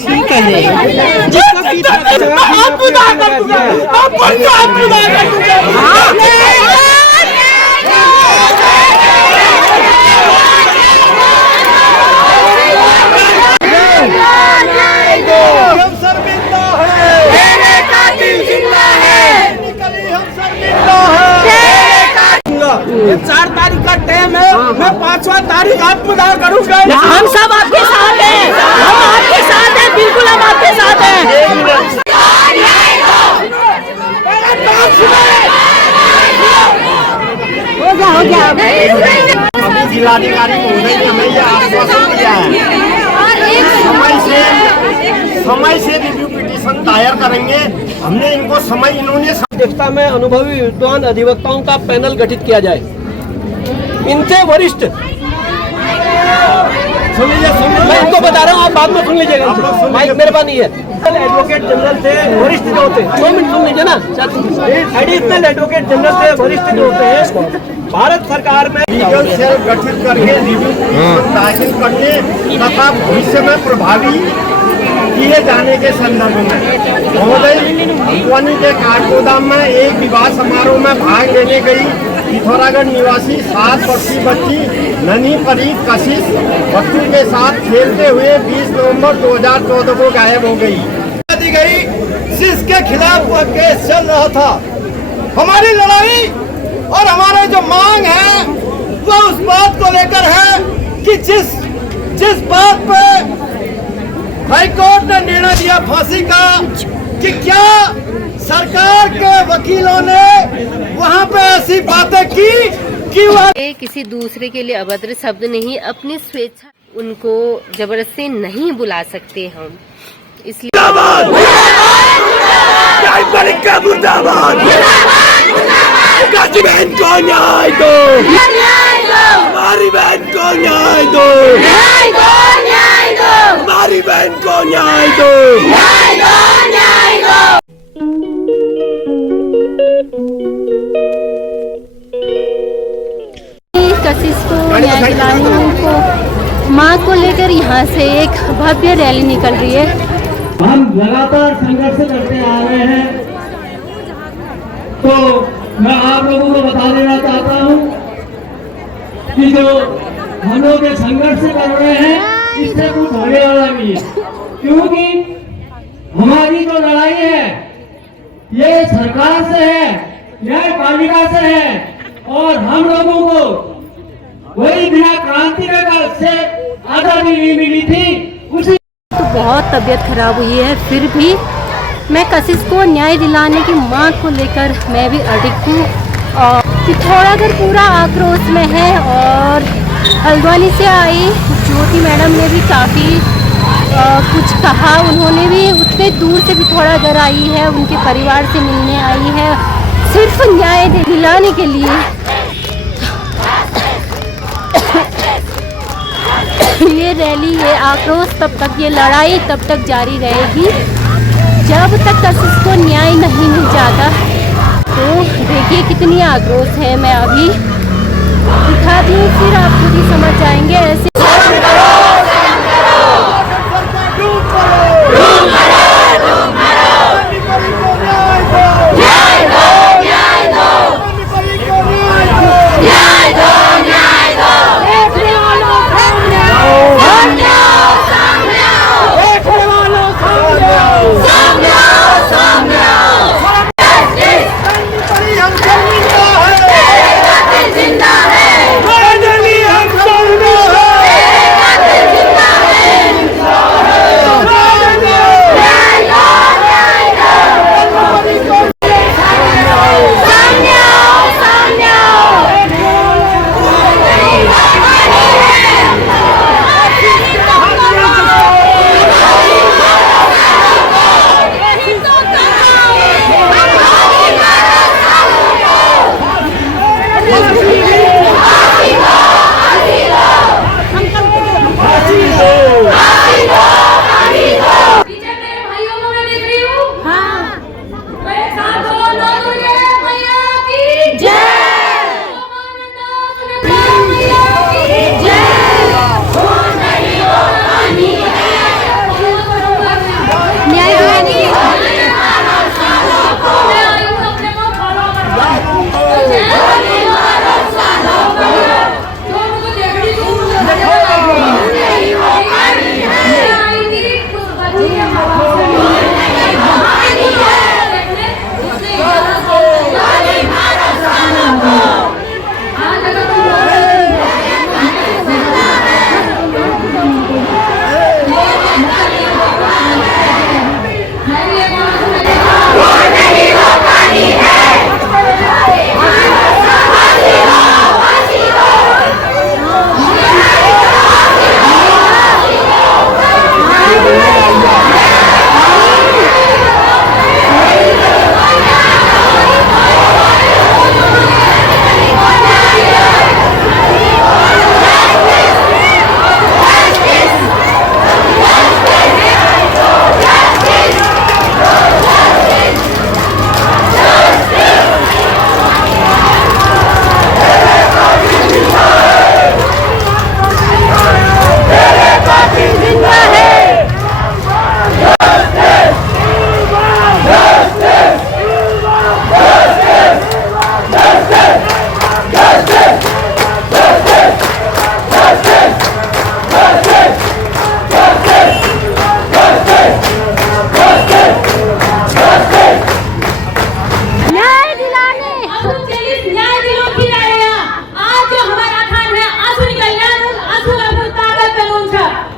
ठीक है ये 4 तारीख का टाइम है, मैं 5वां तारीख आत्मदाह करूंगा। हम सब आपके साथ हैं, हम आपके साथ हैं, बिल्कुल हम आपके साथ हैं। हो गया अभी जिलाधिकारी महोदय ने हमें यह आश्वासन दिया है समय से रिव्यू पिटीशन दायर करेंगे। हमने इनको समय इन्होंने अध्यक्षता में अनुभवी विद्वान अधिवक्ताओं का पैनल गठित किया जाए। इनसे वरिष्ठ सुन लीजिए, मैं इनको बता रहा हूँ, आप बाद में सुन लीजिएगा। माइक मेरे पास नहीं है। एडवोकेट जनरल से वरिष्ठ जो होते हैं, 2 मिनट सुन लीजिए ना। एडिशनल एडवोकेट जनरल से वरिष्ठ जो होते हैं भारत सरकार में लीगल सेल गठित करके रिव्यू पिटीशन दाखिल करने तथा भविष्य में प्रभावी किए जाने के संदर्भ में महोदय भुवनी के काठगोदाम में एक विवाह समारोह में भाग लेने गई पिथौरागढ़ निवासी 7 वर्षीय बच्ची ननी फरीद कशिश बच्चों के साथ खेलते हुए 20 नवंबर 2014 को गायब हो गई। जिसके खिलाफ वह केस चल रहा था। हमारी लड़ाई और हमारे जो मांग है वो उस बात को लेकर है कि जिस बात पे हाईकोर्ट ने निर्णय दिया फांसी का, कि क्या सरकार के वकीलों ने वहां पे ऐसी बातें की कि वह किसी दूसरे के लिए अभद्र शब्द नहीं, अपनी स्वेच्छा उनको जबरदस्ती नहीं बुला सकते हम, इसलिए बहन को न्याय दो, हमारी बहन को न्याय दो, हमारी बहन को न्याय दो। कशिश को न्याय दिलाने उनको मां को लेकर यहाँ से एक भव्य रैली निकल रही है। हम लगातार संघर्ष करते आ रहे हैं, तो मैं आप लोगों को बता देना चाहता हूं कि जो हम लोग संघर्ष कर रहे हैं इससे कुछ होने वाला नहीं है, क्योंकि हमारी जो लड़ाई है ये सरकार से है, न्यायपालिका से है, और हम लोगों को वही बिना क्रांति से आजादी नहीं मिली थी उसी। तो बहुत तबीयत खराब हुई है, फिर भी मैं कशिश को न्याय दिलाने की मांग को लेकर मैं भी अडिग हूँ और पिथौरागढ़ पूरा आक्रोश में है। और हल्द्वानी से आई ज्योति मैडम ने भी काफ़ी कुछ कहा, उन्होंने भी उतने दूर से पिथौरागढ़ आई है, उनके परिवार से मिलने आई है सिर्फ न्याय दिलाने के लिए। ये रैली, ये आक्रोश तब तक, ये लड़ाई तब तक जारी रहेगी जब तक कशिश को न्याय नहीं मिल जाता। तो देखिए कितनी आक्रोश है, मैं अभी दिखाती हूँ, फिर आप खुद ही समझ जाएंगे। ऐसे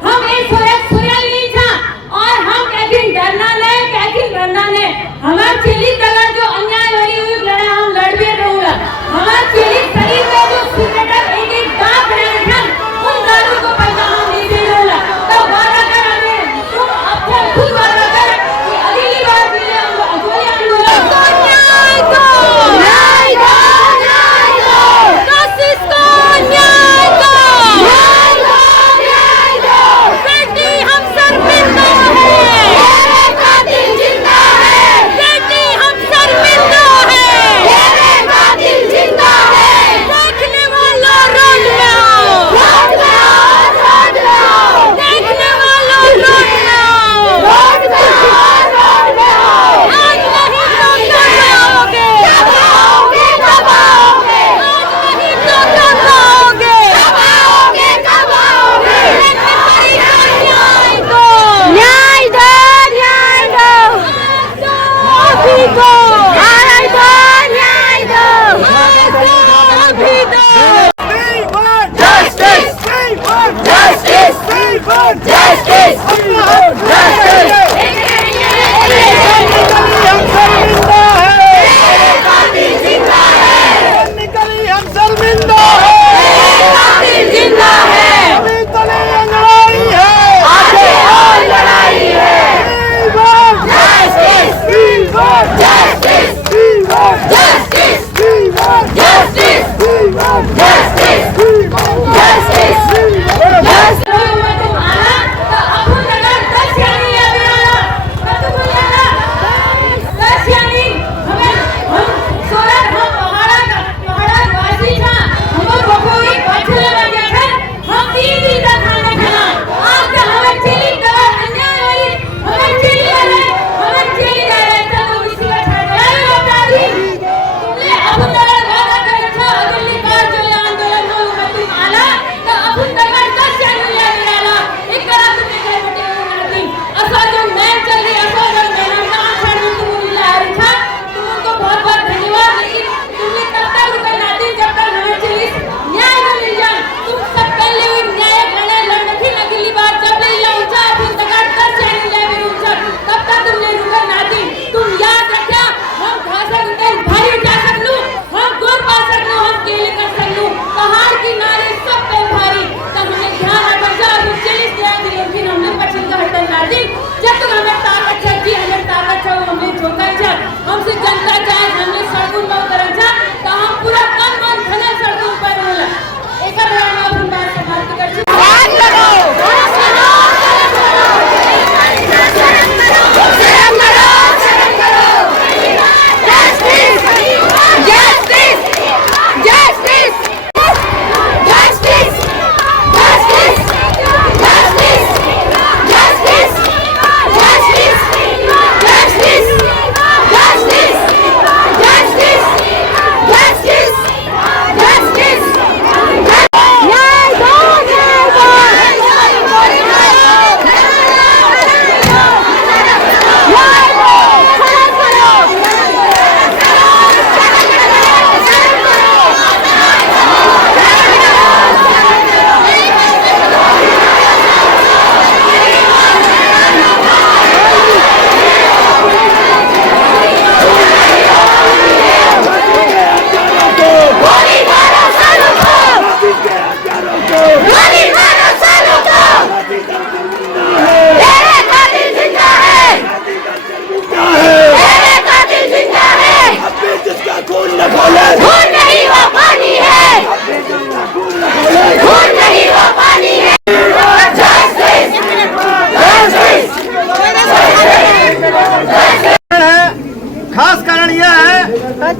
हम एक सोया नहीं था और हम कैकिन डरना ने हमार चेली कलर जो अन्याय हुई लड़ा हम लड़ भी रहूंगा हमार चेली शरीर में जो सिगरेट एक दाग रहे थे उन दागों को पैसा हम नहीं दे रहूंगा तो वादा कर हमें तुम अपने खुद वादा कर कि अगली बार के लिए हम गोली आंदोलन न्याय दो कशिश को न्याय दो बेटी हम शर्मिंदा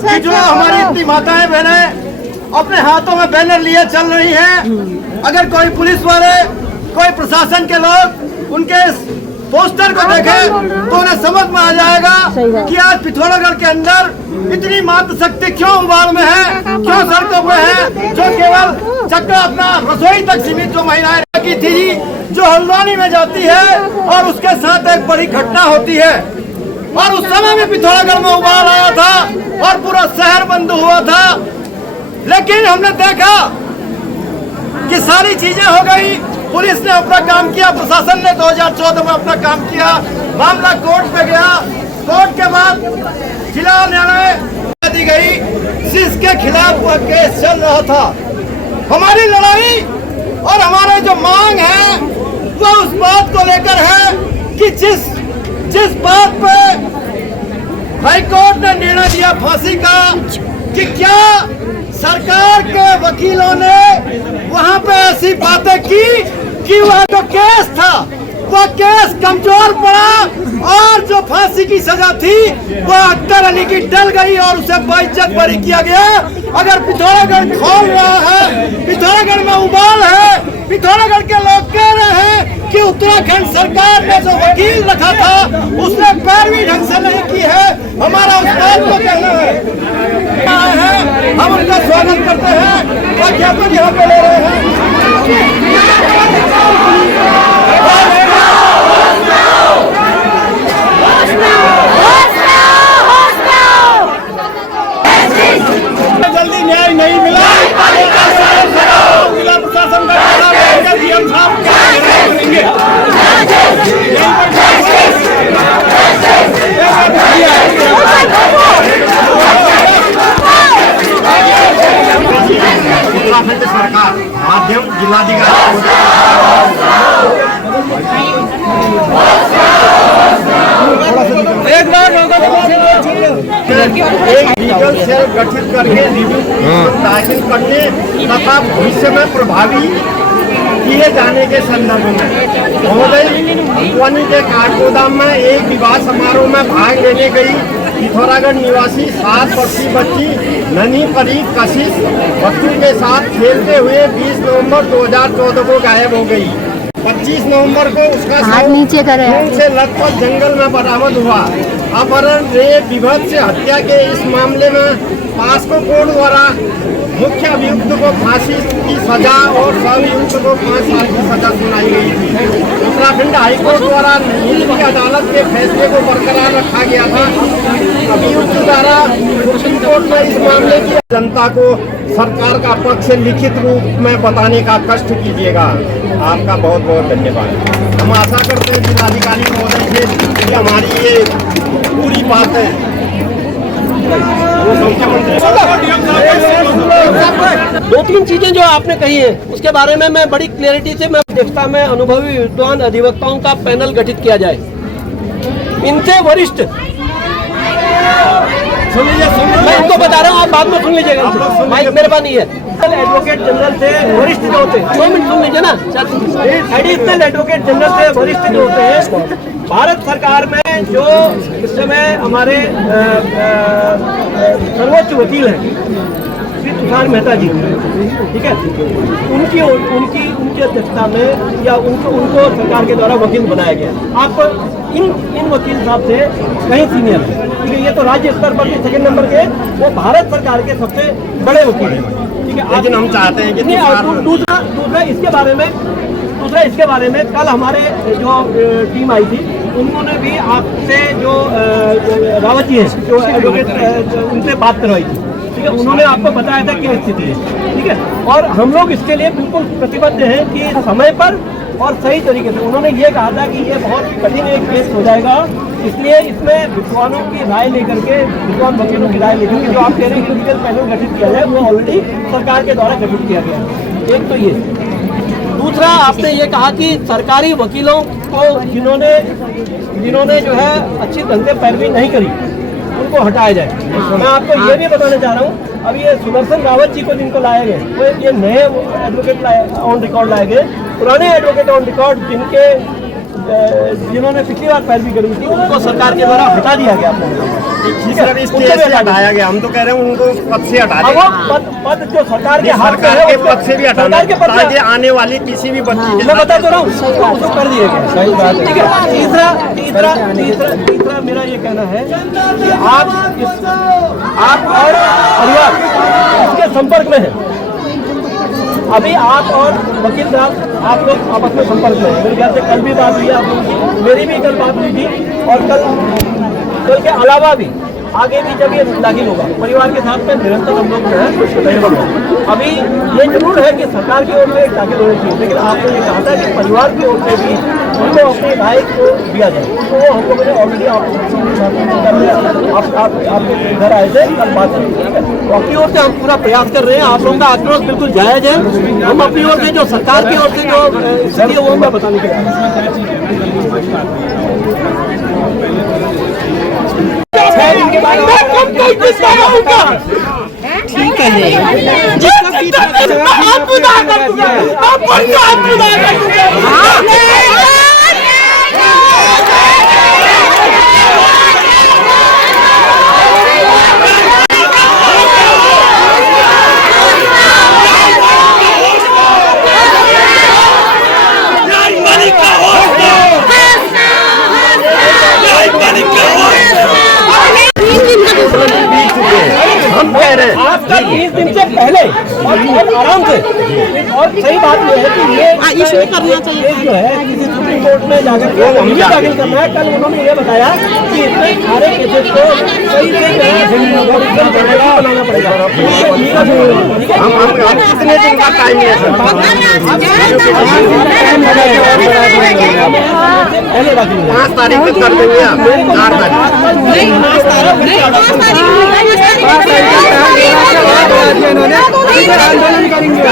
कि जो हमारी इतनी माताएं बहनें अपने हाथों में बैनर लिए चल रही हैं, अगर कोई पुलिस वाले कोई प्रशासन के लोग उनके पोस्टर को देखे तो उन्हें समझ में आ जाएगा कि आज पिथौरागढ़ के अंदर इतनी मातृशक्ति क्यों उबाल में है, क्यों सड़कों पे है, जो केवल चक्कर अपना रसोई तक सीमित जो महिलाएं की थी, जो हल्द्वानी में जाती है और उसके साथ एक बड़ी घटना होती है। और उस समय में पिथौरागढ़ में उबाल आया था और पूरा शहर बंद हुआ था, लेकिन हमने देखा कि सारी चीजें हो गई पुलिस ने अपना काम किया, प्रशासन ने 2014 में अपना काम किया, मामला कोर्ट पे गया। कोर्ट के बाद जिला न्यायालय दी गई, जिसके खिलाफ वह केस चल रहा था। हमारी लड़ाई और हमारे जो मांग है वो उस बात को लेकर है कि जिस बात पे हाईकोर्ट ने निर्णय दिया फांसी का, कि क्या सरकार के वकीलों ने वहां पे ऐसी बातें की कि वह जो केस था वह केस कमजोर पड़ा और जो फांसी की सजा थी वह अख्तर अली की टल गई और उसे बेइज्जत बरी किया गया। अगर पिथौरागढ़ खोल रहा है, पिथौरागढ़ में उबाल है, पिथौरागढ़ के लोग कह रहे हैं कि उत्तराखंड सरकार ने जो वकील रखा था उसने पैरवी ढंग से नहीं की है, हमारा उस बात को कहना है। हम उनका स्वागत करते हैं और ज्ञापन यहाँ पे ले रहे हैं। जल्दी न्याय नहीं मिला, जिला प्रशासन का डीएम साहब करेंगे। उत्तराखंड सरकार माध्यम जिलाधिकारी एक लीगल सेल गठित करके रिव्यू दाखिल करने तथा भविष्य में प्रभावी किए जाने के संदर्भ में महोदय भुवनी के काठगोदाम में एक विवाह समारोह में भाग लेने गई पिथौरागढ़ निवासी 7 वर्षीय बच्ची ननी परीत कशिश बच्चों के साथ खेलते हुए 20 नवंबर 2014 को गायब हो गई। 25 नवंबर को उसका शव से लखपत जंगल में बरामद हुआ। अपहरण, रेप, विभत्स हत्या के इस मामले में पास्को कोर्ट द्वारा मुख्य अभियुक्त को फांसी की सजा और सह-अभियुक्त को 5 साल की सजा सुनाई गई थी। उत्तराखंड हाईकोर्ट द्वारा निचली अदालत के फैसले को बरकरार रखा गया था। अभियुक्त द्वारा सुप्रीम कोर्ट में इस मामले की जनता को सरकार का पक्ष लिखित रूप में बताने का कष्ट कीजिएगा। आपका बहुत बहुत धन्यवाद। हम आशा करते हैं जिलाधिकारी महोदय से कि हमारी ये पूरी बात है। दो तीन चीजें जो आपने कही है उसके बारे में मैं बड़ी क्लैरिटी से मैं अध्यक्षता में अनुभवी विद्वान अधिवक्ताओं का पैनल गठित किया जाए। इनसे वरिष्ठ, सुन लीजिए, मैं इनको बता रहा हूँ, आप बाद में सुन लीजिएगा, माइक मेरे पास नहीं है। एडवोकेट जनरल से वरिष्ठ जो होते हैं, 2 मिनट सुन लीजिए ना। एडिशनल एडवोकेट जनरल से वरिष्ठ जो होते हैं भारत सरकार में, जो इस समय हमारे सर्वोच्च वकील हैं श्री तुषार मेहता जी, ठीक है, उनकी अध्यक्षता में या उनको सरकार के द्वारा वकील बनाया गया। आप इन वकील साहब से कहीं सीनियर है, ठीक है, ये तो राज्य स्तर पर भी 2 नंबर के, वो भारत सरकार के सबसे बड़े वकील हैं, ठीक है। लेकिन हम चाहते हैं कि दूसरा इसके बारे में कल हमारे जो टीम आई थी उन्होंने भी आपसे जो रावत जी है जो एडवोकेट उनसे बात करवाई थी, ठीक है, उन्होंने आपको बताया था क्या स्थिति है, ठीक है। और हम लोग इसके लिए बिल्कुल प्रतिबद्ध हैं कि समय पर और सही तरीके से, उन्होंने ये कहा था कि ये बहुत कठिन एक केस हो जाएगा, इसलिए इसमें विद्वानों की राय लेकर के, विद्वान वकीलों की राय लेकर के जो आप कह रहे हैं कि लीगल पैनल गठित किया जाए, वो ऑलरेडी सरकार के द्वारा गठित किया गया। एक तो ये। दूसरा, आपने ये कहा कि सरकारी वकीलों को जिन्होंने जो है अच्छी ढंग से पैरवी नहीं करी उनको हटाया जाए। मैं आपको ये भी बताना चाह रहा हूँ, अब ये सुदर्शन रावत जी को जिनको लाए गए, वो ये नए एडवोकेट ऑन रिकॉर्ड लाए गए, पुराने एडवोकेट ऑन रिकॉर्ड जिन्होंने पिछली बार पैरवी करी थी उनको सरकार के द्वारा हटा दिया गया। हटाया गया, हम तो कह रहे हैं उनको पद से हटा दें। पद जो सरकार के हाथ सरकार के पद से भी हटाना, ताकि आने वाली किसी भी बच्ची, मैं बता तो रहा हूँ, उसको कर दिया गया। सही बात है, ठीक है। तीसरा मेरा ये कहना है कि आप और परिवार इसके संपर्क में है। अभी आप और वकील साहब आप लोग आपस में संपर्क में है। मेरे ख्याल से कल भी बात हुई आप लोगों की, मेरी भी कल बात हुई थी, और कल के अलावा भी आगे भी जब ये दाखिल होगा परिवार के साथ में निरंतर हम लोग जो है तैयार हैं। अभी ये जरूर है कि सरकार की ओर से दाखिल होनी चाहिए, लेकिन आपने ये कहा था कि परिवार की ओर से भी उनको अपनी राय को दिया जाए, तो वो हम लोगों ने ऑलरेडी आपके घर आए थे, कल बात हुई। तो अपनी ओर से हम पूरा प्रयास कर रहे हैं। आप लोगों का आक्रोश बिल्कुल जायज है। हम अपनी ओर से जो सरकार की ओर से जो स्थिति है वो मैं बताने के लिए ठीक है जिसका हम कह रहे हैं आपका 30 दिन से पहले और बहुत आराम से, और सही बात यह है कि ये इशू करना चाहिए जो है किसी सुप्रीम कोर्ट में जाकर के दाखिल करना है। कल उन्होंने ये बताया कि इतने सारे केसेस को सही से बनाना पड़ेगा। हम कितने दिन का टाइम है सर? पहले दाखिल 5 तारीख तक कर देंगे आप? 4 तारीख आंदोलन करेंगे।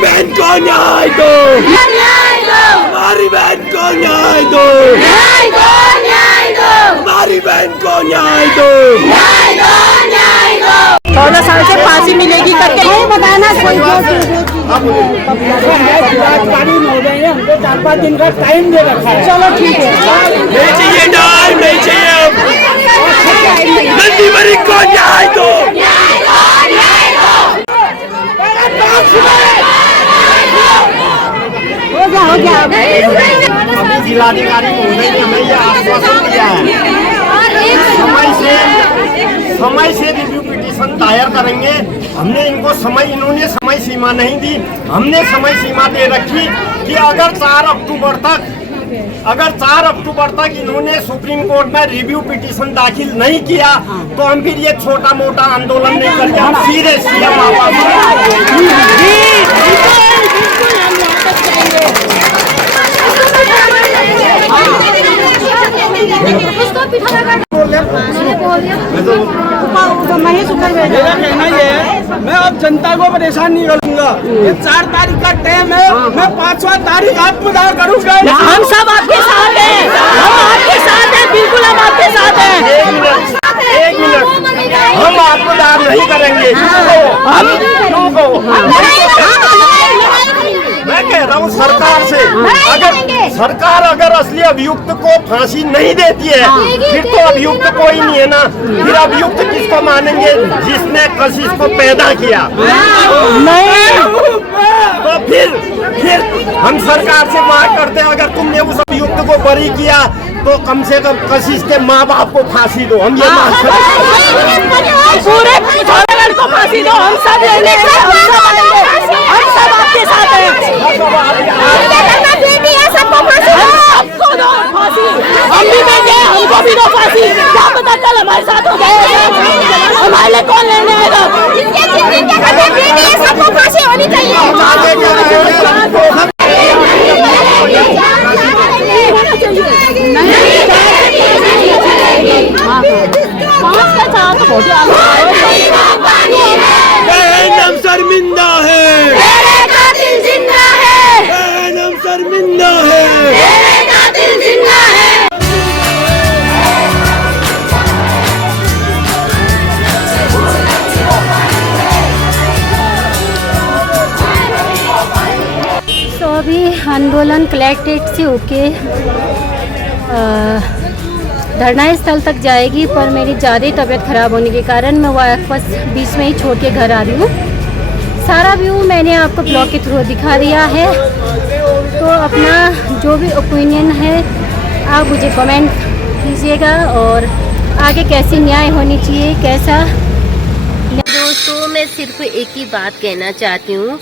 बहन को न्याय दो, हमारी बहन को न्याय दो, हमारी बहन को न्याय दो। 14 साल से फांसी मिलेगी करके नहीं बताना कोई कानून हो गए हैं। हमको 4-5 दिन का टाइम दे रखा है। चलो ठीक है, नहीं चाहिए न्याय, नहीं चाहिए। नंदी मरी को न्याय दो। हो गया अभी जिलाधिकारी महोदय ने हमें यह आश्वासन दिया है समय से रिव्यू पिटीशन दायर करेंगे। हमने इनको इन्होंने समय सीमा नहीं दी, हमने समय सीमा दे रखी कि अगर 4 अक्टूबर तक इन्होंने सुप्रीम कोर्ट में रिव्यू पिटीशन दाखिल नहीं किया तो हम फिर ये छोटा मोटा आंदोलन नहीं करके हम सीधे सीएम आवाज मेरा कहना ये है, मैं अब जनता को परेशान नहीं करूंगा। ये 4 तारीख का टाइम है, मैं 5वां तारीख आपको दायर करूंगा। हम सब आपके साथ हैं, हम आपके साथ हैं, बिल्कुल हम आपके साथ हैं। 1 मिनट हम आपको दायर नहीं करेंगे। मैं कह रहा हूँ सरकार से, सरकार अगर असली अभियुक्त को फांसी नहीं देती है फिर तो अभियुक्त कोई नहीं है ना। फिर अभियुक्त किसको मानेंगे? जिसने कशिश को पैदा किया। तो फिर हम सरकार से मांग करते हैं अगर तुमने उस अभियुक्त को बरी किया तो कम से कम कशिश के माँ बाप को फांसी दो। हम ये मांग करते हैं। पूरे पिथौरागढ़ को फांसी दो, हम सब लेने हम सब आपके साथ हैं। सबको दो फांसी, हम भी देंगे, हमको भी दो फांसी। क्या पता कल हमारे साथ हो जाए, हमारे लिए कौन लेने आएगा? सबको फांसी होनी चाहिए। बहुत आंदोलन कलेक्ट्रेट से होके धरना स्थल तक जाएगी, पर मेरी ज़्यादा तबीयत ख़राब होने के कारण मैं वापस बीच में ही छोड़ के घर आ रही हूँ। सारा व्यू मैंने आपको ब्लॉग के थ्रू दिखा दिया है, तो अपना जो भी ओपिनियन है आप मुझे कमेंट कीजिएगा और आगे कैसी न्याय होनी चाहिए, कैसा। दोस्तों मैं सिर्फ एक ही बात कहना चाहती हूँ,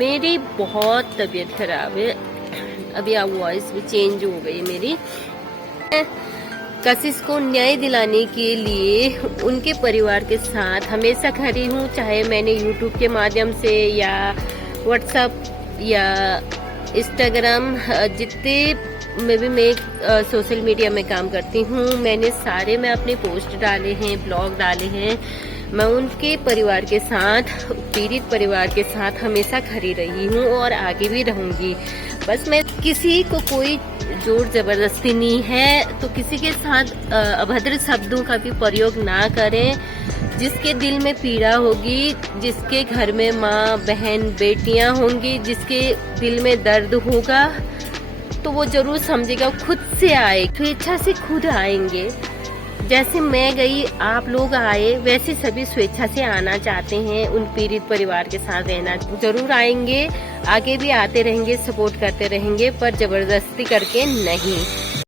मेरी बहुत तबीयत खराब है, अभी आप वॉइस भी चेंज हो गई मेरी। कशिश को न्याय दिलाने के लिए उनके परिवार के साथ हमेशा खड़ी हूँ, चाहे मैंने यूट्यूब के माध्यम से या व्हाट्सएप या इंस्टाग्राम जितने में भी मैं सोशल मीडिया में काम करती हूँ, मैंने सारे में अपने पोस्ट डाले हैं, ब्लॉग डाले हैं। मैं उनके परिवार के साथ, पीड़ित परिवार के साथ हमेशा खड़ी रही हूँ और आगे भी रहूँगी। बस मैं किसी को कोई जोर जबरदस्ती नहीं है, तो किसी के साथ अभद्र शब्दों का भी प्रयोग ना करें। जिसके दिल में पीड़ा होगी, जिसके घर में माँ बहन बेटियां होंगी, जिसके दिल में दर्द होगा, तो वो जरूर समझेगा, खुद से आए, स्वेच्छा से खुद आएंगे। जैसे मैं गई, आप लोग आए, वैसे सभी स्वेच्छा से आना चाहते हैं, उन पीड़ित परिवार के साथ रहना जरूर आएंगे, आगे भी आते रहेंगे, सपोर्ट करते रहेंगे, पर जबरदस्ती करके नहीं।